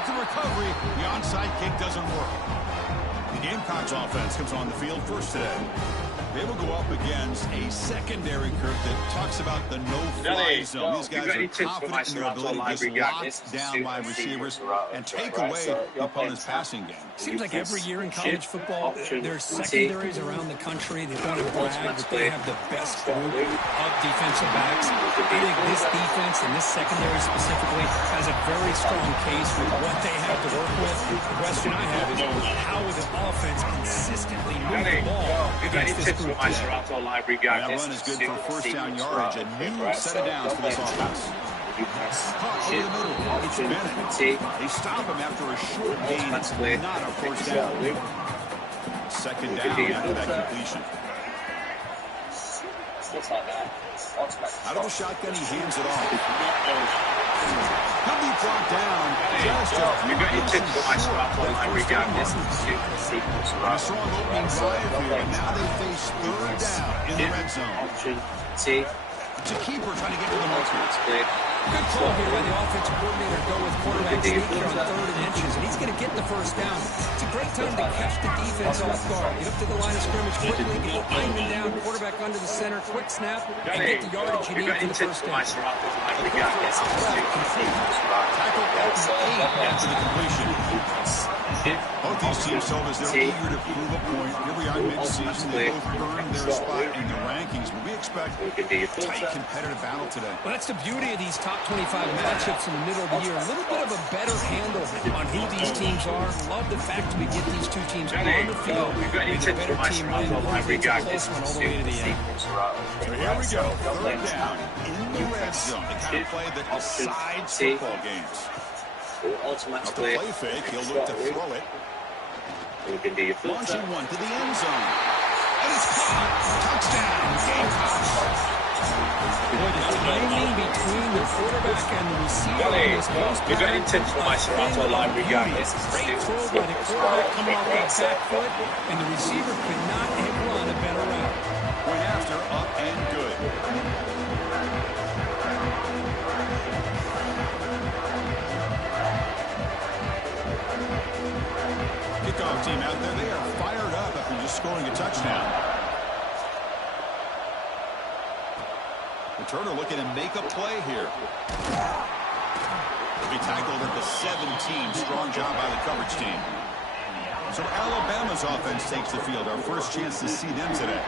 make the recovery. The onside kick doesn't work. The Gamecocks offense comes on the field first today. They will go up against a secondary group that talks about the no-fly zone. These guys are confident in their ability to just lock down wide receivers and take away the opponent's passing game. Seems like every year in college football, there's secondaries around the country. They want to brag that they have the best group of defensive backs. I think this defense and this secondary specifically has a very strong case for what they have to work with. The question I have is, how will the offense consistently move the ball against this group? That run is good for first down yardage. A new set of downs for this offense. Caught over the middle. It's Bennett. They stop him after a short gain. It's not a first down. Second down after that completion. Out of the shotgun, he hands it off. He'll be brought down just a few inches short. A strong opening drive here, and now they face third down in the red zone. It's a keeper trying to get to the marker. Good call here by the offensive coordinator. Go with quarterback sneak here on 3rd and inches, and he's going to get the first down. It's a great time to catch the defense off guard. Get up to the line of scrimmage quickly, get the lineman down, quarterback under the center, quick snap, and get the yardage you need for the first down. Tackle at 8 after the completion. Both these teams told us they're eager to prove a point. Here we are mid-season. They both earned their spot in the rankings, but we expect a tight competitive battle today. Well, that's the beauty of these top 25 matchups in the middle of the year. A little bit of a better handle on who these teams are. Love the fact we get these two teams on the field. With a better team win, it's a close one all the way to the end. So here we go, 3rd down in the red zone. The kind of play that decides football games. Off the play fake, he'll look to throw it. Launching one to the end zone. And it's caught. Touchdown, Gamecocks. Boy, the timing between the quarterback and the receiver on this post pattern, great throw by the quarterback coming off that back foot, and the receiver could not have run a better route. Point after, up and good. Kickoff team out there, they are fired up after just scoring a touchdown. Returner looking to make a play here. He tackled at the 17. Strong job by the coverage team. So Alabama's offense takes the field. Our first chance to see them today.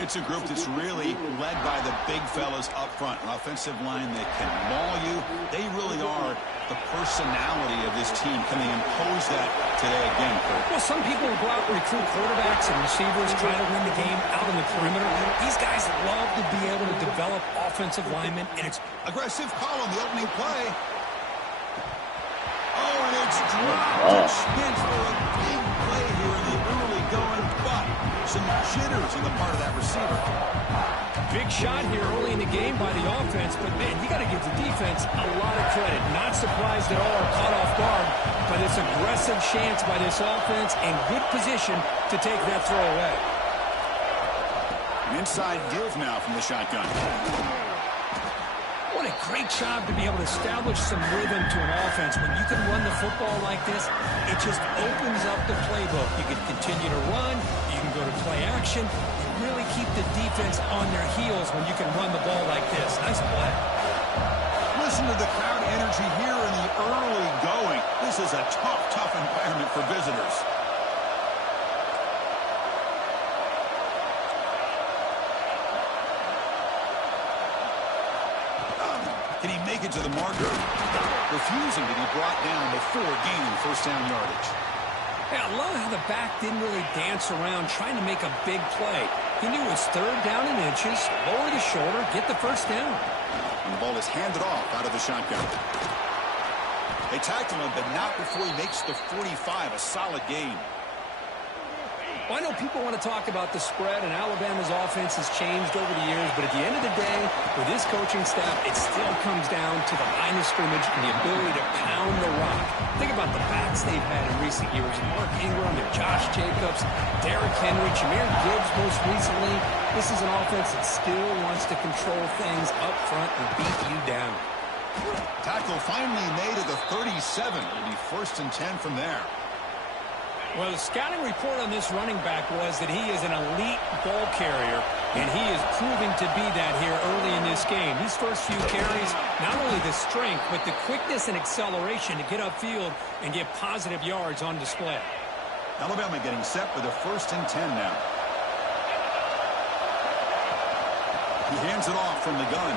It's a group that's really led by the big fellas up front. An offensive line that can maul you. They really are the personality of this team. Can they impose that today again, Kurt? Well, some people will go out and recruit quarterbacks and receivers, try to win the game out on the perimeter. These guys love to be able to develop offensive linemen, and it's aggressive call on the opening play. Oh, and it's dropped. Chance for a big play here in the early going, but some jitters on the part of that receiver. Big shot here early in the game by the offense, but man, you got to give the defense a lot of credit. Not surprised at all, caught off guard, but it's aggressive chance by this offense and good position to take that throw away. An inside give now from the shotgun. What a great job to be able to establish some rhythm to an offense. When you can run the football like this, it just opens up the playbook. You can continue to run, you can go to play action, and really keep the defense on their heels when you can run the ball like this. Nice play. Listen to the crowd energy here in the early going. This is a tough environment for visitors. Can he make it to the marker? Refusing to be brought down before gaining first down yardage. Yeah, I love how the back didn't really dance around trying to make a big play. He knew it was 3rd down in inches, lower the shoulder, get the first down. And the ball is handed off out of the shotgun. They tackle him, but not before he makes the 45. A solid game. Well, I know people want to talk about the spread, and Alabama's offense has changed over the years, but at the end of the day, with this coaching staff, it still comes down to the line of scrimmage and the ability to pound the rock. Think about the backs they've had in recent years. Mark Ingram and Josh Jacobs, Derrick Henry, Jahmyr Gibbs most recently. This is an offense that still wants to control things up front and beat you down. Tackle finally made at the 37. It'll be 1st and 10 from there. Well, the scouting report on this running back was that he is an elite ball carrier, and he is proving to be that here early in this game. These first few carries, not only the strength, but the quickness and acceleration to get upfield and get positive yards on display. Alabama getting set for the 1st and 10 now. He hands it off from the gun.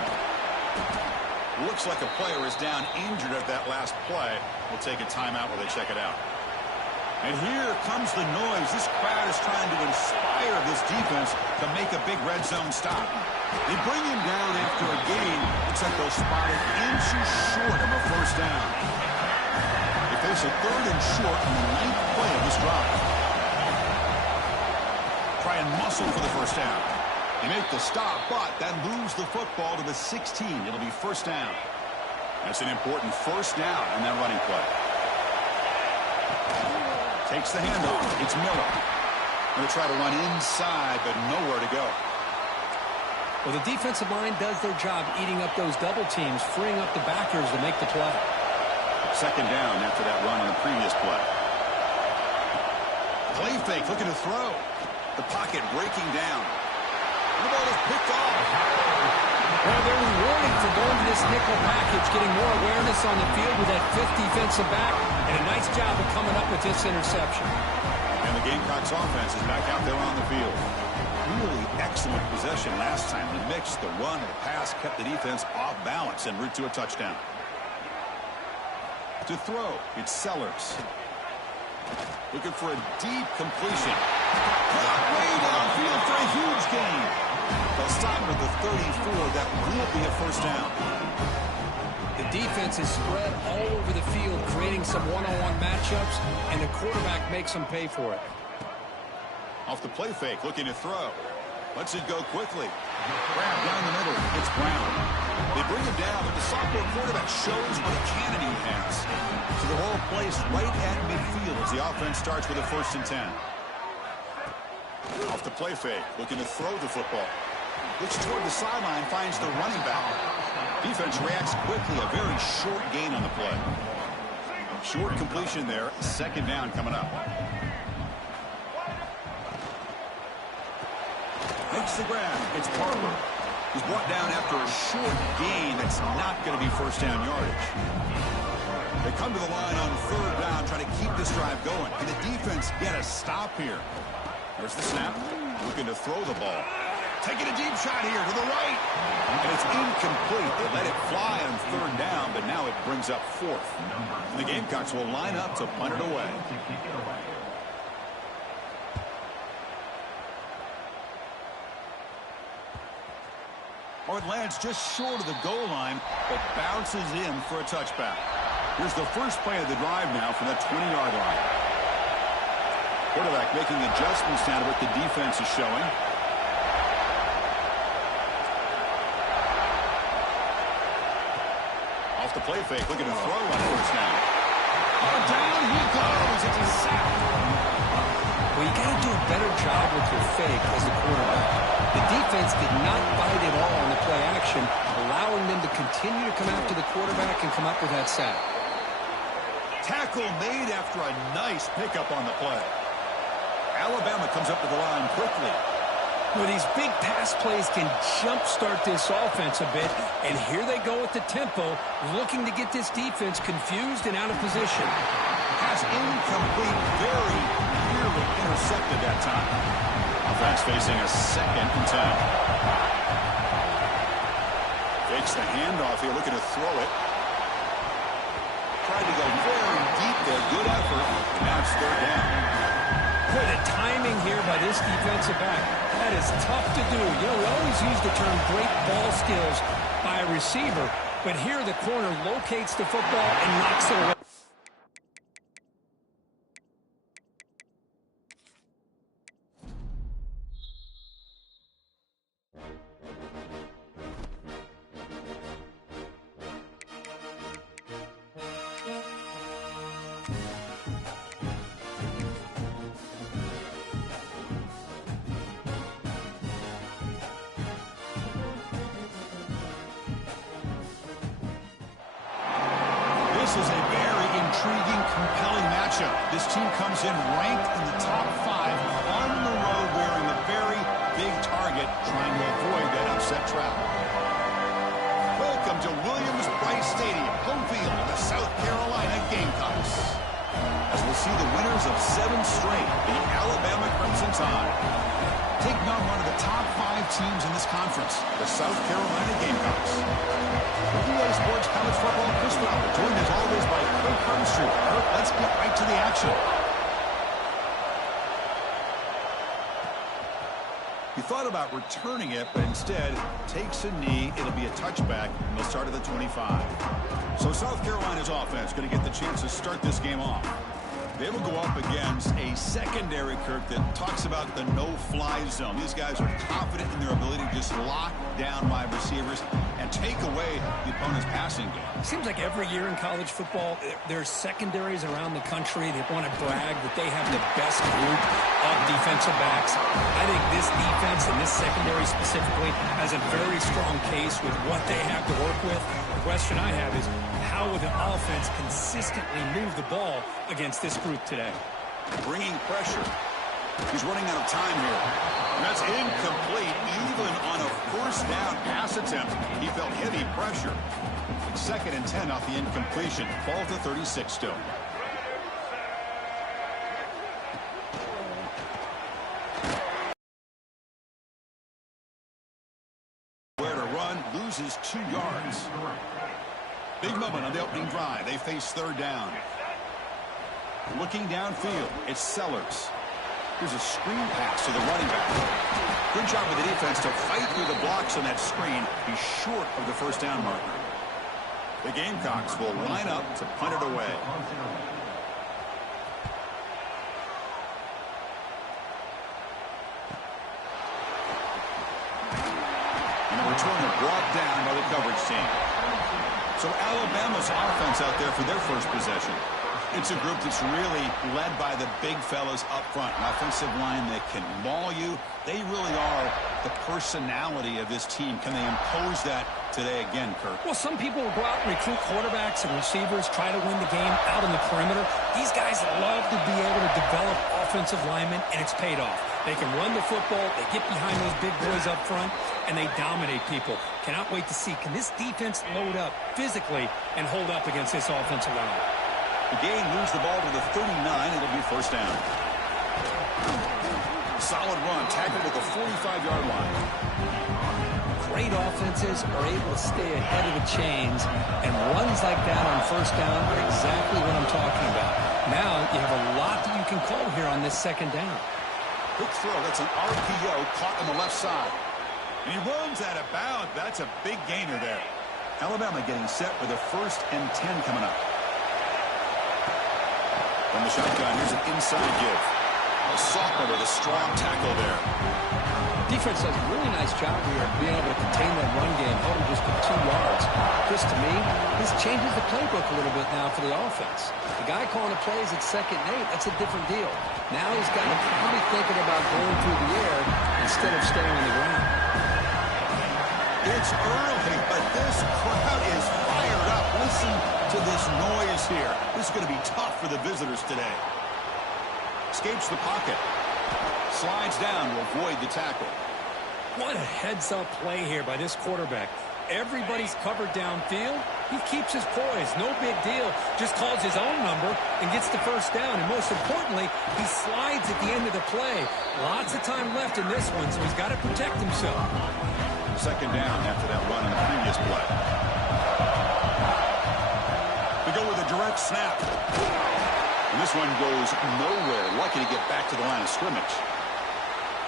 Looks like a player is down injured at that last play. We'll take a timeout while they check it out. And here comes the noise. This crowd is trying to inspire this defense to make a big red zone stop. They bring him down after a gain. Looks like they'll spot it inches short of a 1st down. They face a 3rd and short on the 9th play of this drive. Try and muscle for the 1st down. They make the stop, but that moves the football to the 16. It'll be 1st down. That's an important 1st down on that running play. Takes the handoff. It's Miller. Going to try to run inside, but nowhere to go. Well, the defensive line does their job eating up those double teams, freeing up the backers to make the play. 2nd down after that run on the previous play. Play fake, looking to throw. The pocket breaking down. The ball is picked off. Well, they're rewarding for going to this nickel package, getting more awareness on the field with that 5th defensive back, and a nice job of coming up with this interception. And the Gamecocks offense is back out there on the field. Really excellent possession last time. The mix, the run, and the pass kept the defense off balance en route to a touchdown. To throw, it's Sellers. Looking for a deep completion. Caught way downfield for a huge gain. They'll stop him at the 34. That will be a 1st down. The defense is spread all over the field, creating some one-on-one matchups, and the quarterback makes them pay for it. Off the play fake, looking to throw. Lets it go quickly. Grab down the middle. It's Brown. They bring him down, but the sophomore quarterback shows what a cannon he has. So the ball placed right at midfield as the offense starts with a 1st and 10. Off the play fake, looking to throw the football. Looks toward the sideline, finds the running back. Defense reacts quickly, a very short gain on the play. Short completion there, 2nd down coming up. Makes the grab, it's Parker. He's brought down after a short gain that's not going to be 1st down yardage. They come to the line on 3rd down, trying to keep this drive going. Can the defense get a stop here? There's the snap, looking to throw the ball. Taking a deep shot here to the right. And it's incomplete. They let it fly on 3rd down, but now it brings up 4th. And the Gamecocks will line up to punt it away. Or it lands just short of the goal line, but bounces in for a touchback. Here's the first play of the drive now from that 20-yard line. Quarterback making adjustments down to what the defense is showing. Off the play fake, looking to throw on 1st down. Oh, down he goes. It's a sack. Well, you got to do a better job with your fake as the quarterback. The defense did not bite at all on the play action, allowing them to continue to come after the quarterback and come up with that sack. Tackle made after a nice pickup on the play. Alabama comes up to the line quickly. Well, these big pass plays can jumpstart this offense a bit, and here they go with the tempo, looking to get this defense confused and out of position. Pass incomplete, very nearly intercepted that time. Offense facing a 2nd and 10. Fakes the handoff here, looking to throw it. Tried to go very deep there, good effort. Now it's 3rd down. Boy, the timing here by this defensive back, that is tough to do. You know, we always use the term great ball skills by a receiver, but here the corner locates the football and knocks it away. This is a very intriguing, compelling matchup. This team comes in ranked in the top 5 on the road wearing a very big target, trying to avoid that upset trap. Welcome to Williams-Brice Stadium, home field of the South Carolina Gamecocks. As we'll see the winners of 7 straight, the Alabama Crimson Tide, taking on one of the top 5 teams in this conference, the South Carolina Gamecocks. EA Sports College Football Chris Fowler, joined as always by Kirk Herbstreit. Kirk, let's get right to the action. He thought about returning it, but instead takes a knee. It'll be a touchback, and they'll start at the 25. So South Carolina's offense going to get the chance to start this game off. They will go up against a secondary, Kirk, that talks about the no-fly zone. These guys are confident in their ability to just lock down wide receivers and take away the opponent's passing game. Seems like every year in college football, there's secondaries around the country that want to brag that they have the best group of defensive backs. I think this defense and this secondary specifically has a very strong case with what they have to work with. The question I have is, how will the offense consistently move the ball against this group today? Bringing pressure. He's running out of time here. And that's incomplete. Even on a first down pass attempt, he felt heavy pressure. 2nd and 10 off the incompletion. Ball to 36 still. Where to run, loses 2 yards. Big moment on the opening drive. They face 3rd down. Looking downfield, it's Sellers. Here's a screen pass to the running back. Good job with the defense to fight through the blocks on that screen. He's short of the first down marker. The Gamecocks will line up to punt it away. And the returner brought down by the coverage team. So Alabama's offense out there for their first possession. It's a group that's really led by the big fellas up front. An offensive line that can maul you. They really are the personality of this team. Can they impose that today again, Kirk? Well, some people will go out and recruit quarterbacks and receivers, try to win the game out on the perimeter. These guys love to be able to develop offensive linemen, and it's paid off. They can run the football, they get behind those big boys up front, and they dominate people. Cannot wait to see, can this defense load up physically and hold up against this offensive line? The game moves the ball to the 39. It'll be first down. Solid run, tackled at the 45-yard line. Great offenses are able to stay ahead of the chains, and runs like that on first down are exactly what I'm talking about. Now you have a lot that you can call here on this 2nd down. Quick throw, that's an RPO caught on the left side. And he runs out of bounds. That's a big gainer there. Alabama getting set for the 1st and 10 coming up. From the shotgun, here's an inside give. A sophomore with a strong tackle there. Defense does a really nice job here of being able to contain that run game, held him just to 2 yards. Chris, to me, this changes the playbook a little bit now for the offense. The guy calling the plays at 2nd and 8, that's a different deal. Now he's got to probably thinking about going through the air instead of staying on the ground. It's early, but this crowd is fired up. Listen to this noise here. This is going to be tough for the visitors today. Escapes the pocket. Slides down to avoid the tackle. What a heads-up play here by this quarterback. Everybody's covered downfield. He keeps his poise. No big deal. Just calls his own number and gets the first down. And most importantly, he slides at the end of the play. Lots of time left in this one, so he's got to protect himself. 2nd down after that run in the previous play. We go with a direct snap. And this one goes nowhere. Lucky to get back to the line of scrimmage.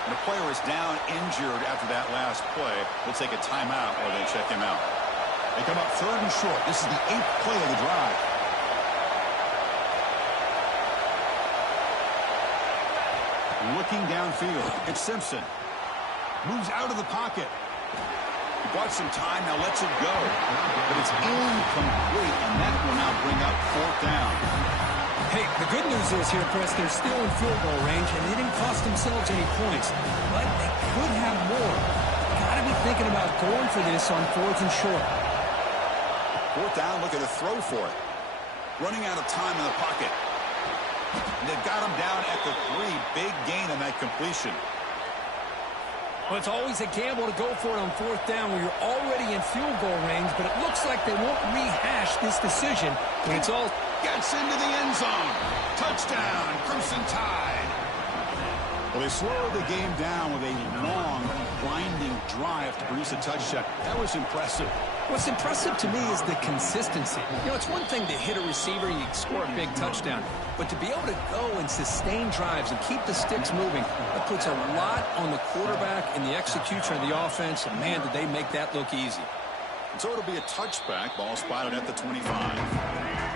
And the player is down injured after that last play. We'll take a timeout while they check him out. They come up 3rd and short. This is the 8th play of the drive. Looking downfield. It's Simpson. Moves out of the pocket. He bought some time, now lets it go. But it's incomplete, and that will now bring up 4th down. Hey, the good news is here, Chris, they're still in field goal range, and they didn't cost themselves any points. But they could have more. Got to be thinking about going for this on 4th and short. 4th down, look at the throw for it. Running out of time in the pocket. And they've got him down at the 3. Big gain on that completion. Well, it's always a gamble to go for it on 4th down when you're already in field goal range, but it looks like they won't rehash this decision when it's all... Gets into the end zone. Touchdown, Crimson Tide. Well, they slowed the game down with a long, grinding drive to produce a touchdown. That was impressive. What's impressive to me is the consistency. You know, it's one thing to hit a receiver and you score a big touchdown, but to be able to go and sustain drives and keep the sticks moving, that puts a lot on the quarterback and the execution of the offense, and man, did they make that look easy. And so it'll be a touchback, ball spotted at the 25.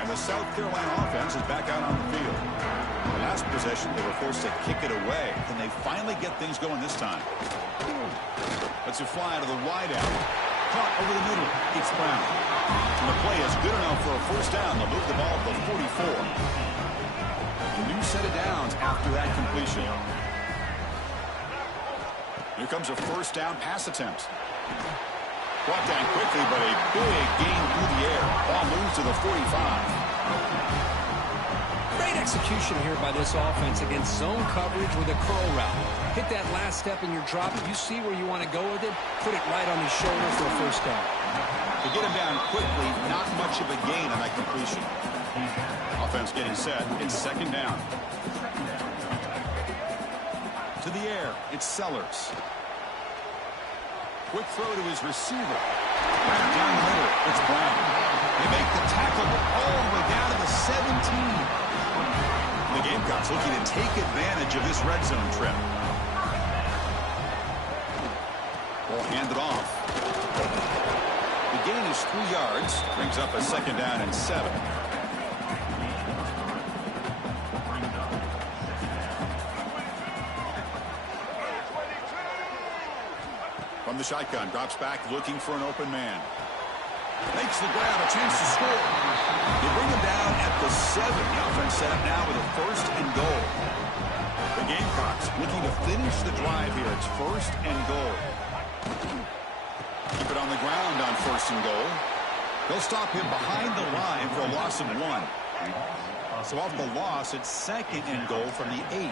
And the South Carolina offense is back out on the field. The last possession, they were forced to kick it away. Can they finally get things going this time? Let's it fly to the wide out. Caught over the middle. It's Brown. And the play is good enough for a first down. They'll move the ball to the 44. A new set of downs after that completion. Here comes a first down pass attempt. Brought down quickly, but a big gain through the air. Ball moves to the 45. Great execution here by this offense against zone coverage with a curl route. Hit that last step in your drop. If you see where you want to go with it, put it right on his shoulder for a first down. To get him down quickly, not much of a gain on that completion. Offense getting set. It's second down. To the air. It's Sellers. Quick throw to his receiver. Right down the middle. It's Brown. They make the tackle all the way down to the 17. The Gamecocks looking to take advantage of this red zone trip. Ball handed off. The gain is 3 yards. Brings up a second down and 7. From the shotgun, drops back looking for an open man. Makes the grab, a chance to score. They bring him down at the 7. The offense set up now with a first and goal. The Gamecocks looking to finish the drive here. It's first and goal. Keep it on the ground on first and goal. They'll stop him behind the line for a loss of 1. So off the loss, it's second and goal from the 8.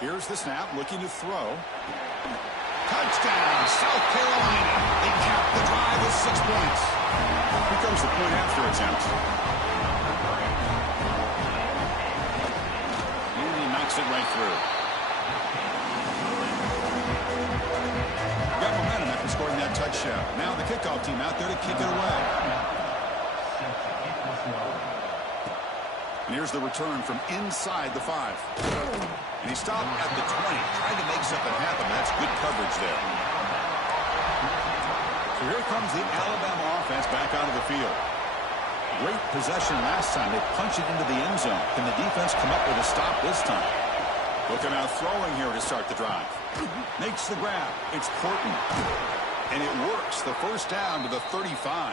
Here's the snap, looking to throw. Touchdown, South Carolina. They cap the drive with 6 points. Here comes the point after attempt. And he knocks it right through. Got momentum after scoring that touchdown. Now the kickoff team out there to kick it away. And here's the return from inside the 5. And he stopped at the 20, trying to make something happen. That's good coverage there. So here comes the Alabama offense back out of the field. Great possession last time. They punch it into the end zone. Can the defense come up with a stop this time? Looking out throwing here to start the drive. Makes the grab. It's Portman. And it works. The first down to the 35.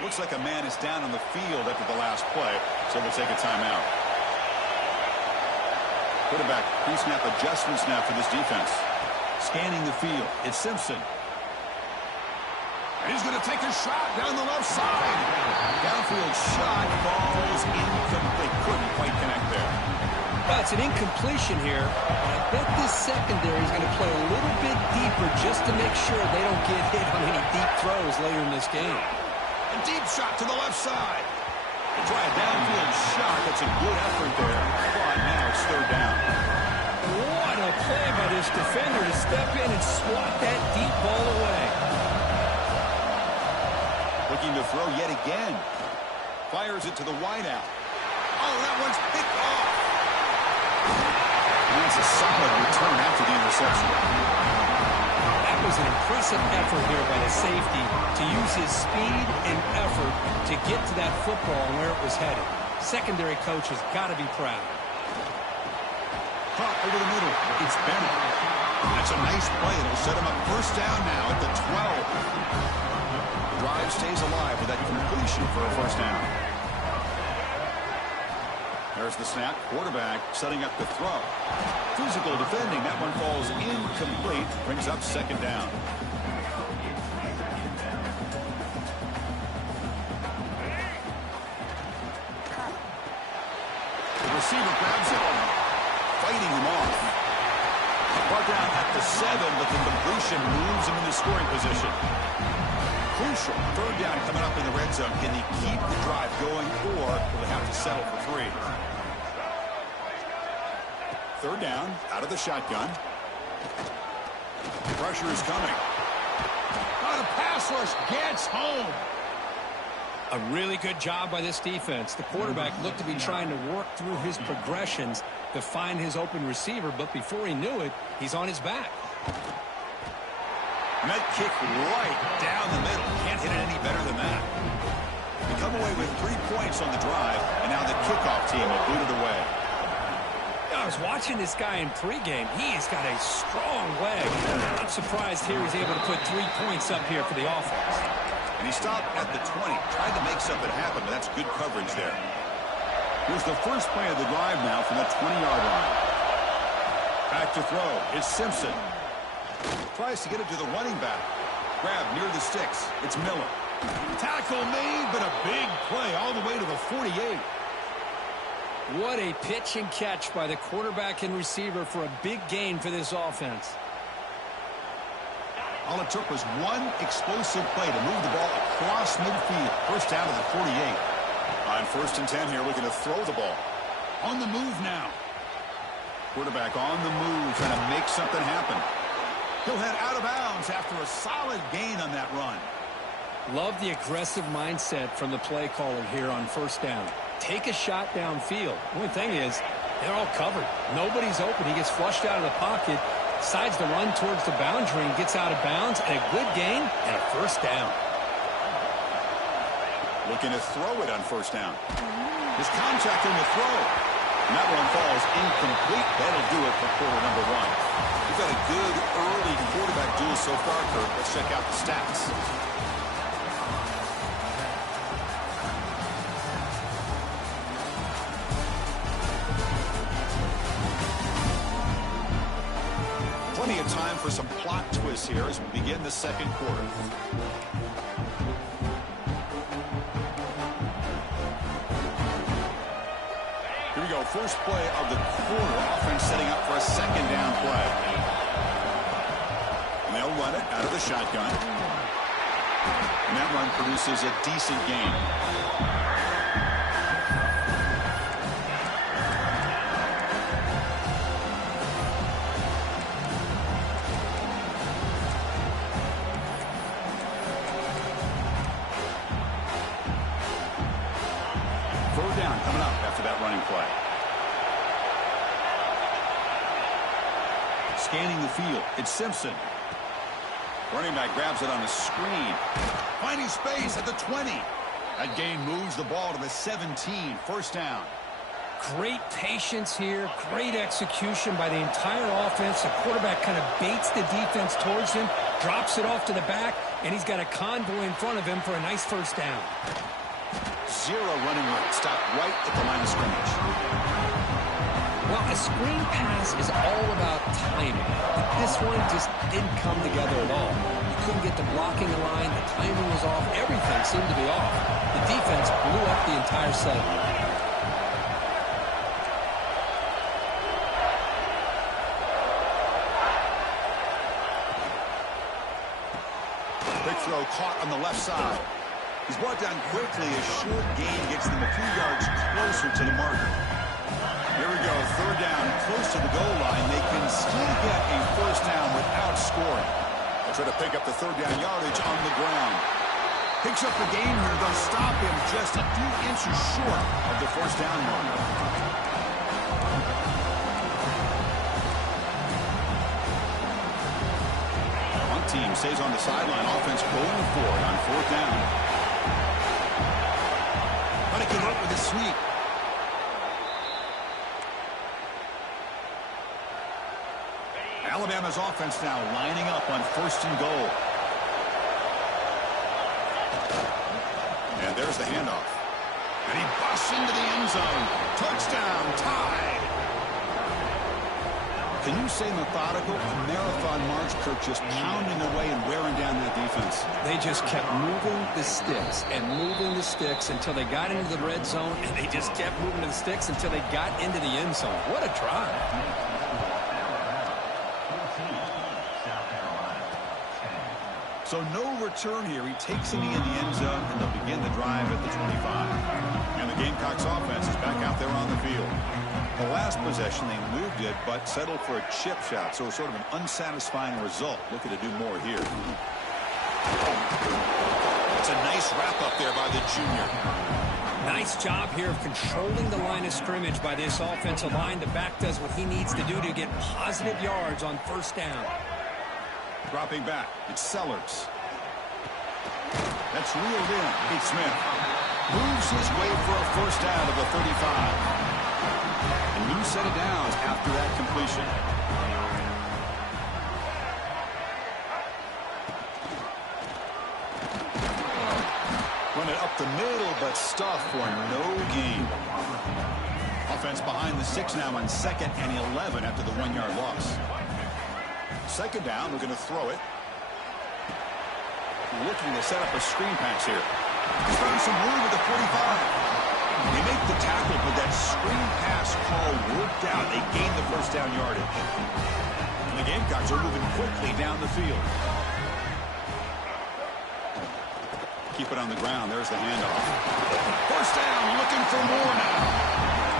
Looks like a man is down on the field after the last play, so we'll take a timeout. Quarterback pre-snap adjustments now for this defense. Scanning the field. It's Simpson. And he's going to take a shot down the left side. Downfield shot falls incomplete. Couldn't quite connect there. Well, it's an incompletion here. I bet this secondary is going to play a little bit deeper just to make sure they don't get hit on any deep throws later in this game. A deep shot to the left side. Try a downfield shot. That's a good effort there. But now it's third down. What a play by this defender to step in and swat that deep ball away. Looking to throw yet again. Fires it to the wideout. Oh, that one's picked off. And that's a solid return after the interception. That was an impressive effort here by the safety to use his speed and effort to get to that football and where it was headed. Secondary coach has got to be proud. Caught over the middle. It's Bennett. That's a nice play. It'll set him up first down now at the 12. The drive stays alive with that completion for a first down. There's the snap. Quarterback setting up the throw. Physical defending. That one falls incomplete. Brings up second down. receiver grabs it, fighting him off. Brought down at the 7, but the completion moves him into scoring position. Crucial. Third down coming up in the red zone. Can he keep the drive going, or will they have to settle for 3? Third down, out of the shotgun. Pressure is coming. Oh, the pass rush gets home. A really good job by this defense. The quarterback looked to be trying to work through his progressions to find his open receiver, but before he knew it, he's on his back. And that kick right down the middle. Can't hit it any better than that. They come away with 3 points on the drive, and now the kickoff team will boot it away. I was watching this guy in pregame. He has got a strong leg. I'm surprised here he's able to put 3 points up here for the offense. And he stopped at the 20. Tried to make something happen, but that's good coverage there. Here's the first play of the drive now from the 20-yard line. Back to throw. It's Simpson. Tries to get it to the running back. Grab near the sticks. It's Miller. Tackle made, but a big play all the way to the 48. What a pitch and catch by the quarterback and receiver for a big gain for this offense. All it took was one explosive play to move the ball across midfield. First down to the 48. On 1st and 10 here, looking to throw the ball. On the move now. Quarterback on the move, trying to make something happen. He'll head out of bounds after a solid gain on that run. Love the aggressive mindset from the play caller here on 1st down. Take a shot downfield. The only thing is, they're all covered. Nobody's open. He gets flushed out of the pocket, decides to run towards the boundary and gets out of bounds, and a good gain and a 1st down. Looking to throw it on 1st down. His contact in the throw. And that one falls incomplete. That'll do it for quarter number 1. We've got a good early quarterback duel so far, Kurt. Let's check out the stats. Plenty of time for some plot twists here as we begin the 2nd quarter. Here we go, first play of the quarter. Offense setting up for a 2nd down play. And they'll run it out of the shotgun. And that run produces a decent gain. Coming up after that running play. Scanning the field. It's Simpson. Running back grabs it on the screen. Finding space at the 20. That gain moves the ball to the 17. 1st down. Great patience here. Great execution by the entire offense. The quarterback kind of baits the defense towards him, drops it off to the back, and he's got a convoy in front of him for a nice 1st down. 0 running room. Stop right at the line of scrimmage. Well, a screen pass is all about timing. But this one just didn't come together at all. You couldn't get the blocking line. The timing was off. Everything seemed to be off. The defense blew up the entire setup. Big throw caught on the left side. He's brought down quickly. A short gain gets them a few yards closer to the marker. Here we go, 3rd down, close to the goal line. They can still get a 1st down without scoring. They'll try to pick up the 3rd down yardage on the ground. Picks up the gain here. They'll stop him just a few inches short of the 1st down mark. One team stays on the sideline. Offense going for it on 4th down. Trying to convert with a sweep. Alabama's offense now lining up on 1st and goal. And there's the handoff. And he busts into the end zone. Touchdown, tied. Can you say methodical? A marathon march, Kirk, just pounding away and wearing down that defense. They just kept moving the sticks and moving the sticks until they got into the red zone, and they just kept moving the sticks until they got into the end zone. What a drive. So no return here. He takes it in the end zone, and they'll begin the drive at the 25. And the Gamecocks offense is back out there on the field. The last possession, they moved it, but settled for a chip shot. So sort of an unsatisfying result. Looking to do more here. It's a nice wrap-up there by the junior. Nice job here of controlling the line of scrimmage by this offensive line. The back does what he needs to do to get positive yards on first down. Dropping back, it's Sellers. That's reeled in. Pete Smith moves his way for a first down of the 35. A new set of downs after that completion. Run it up the middle, but stuffed for no gain. Offense behind the 6 now on 2nd and 11 after the 1-yard loss. Second down, we're going to throw it. Looking to set up a screen pass here. He's found some room at the 45. They make the tackle, but that screen pass call worked out. They gained the first down yardage. And the Gamecocks are moving quickly down the field. Keep it on the ground. There's the handoff. First down, looking for more now.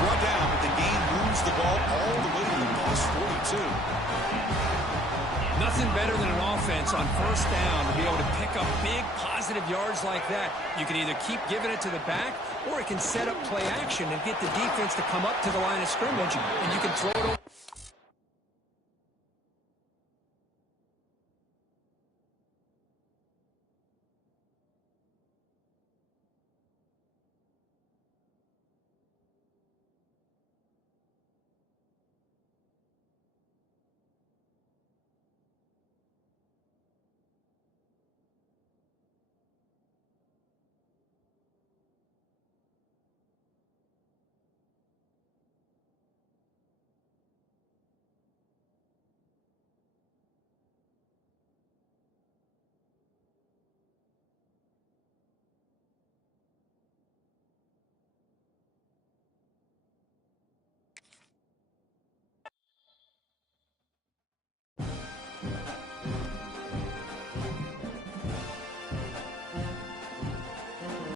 Brought down, but the game moves the ball all the way to the plus 42. Nothing better than an offense on first down to be able to pick up big positive yards like that. You can either keep giving it to the back, or it can set up play action and get the defense to come up to the line of scrimmage, and you can throw it over.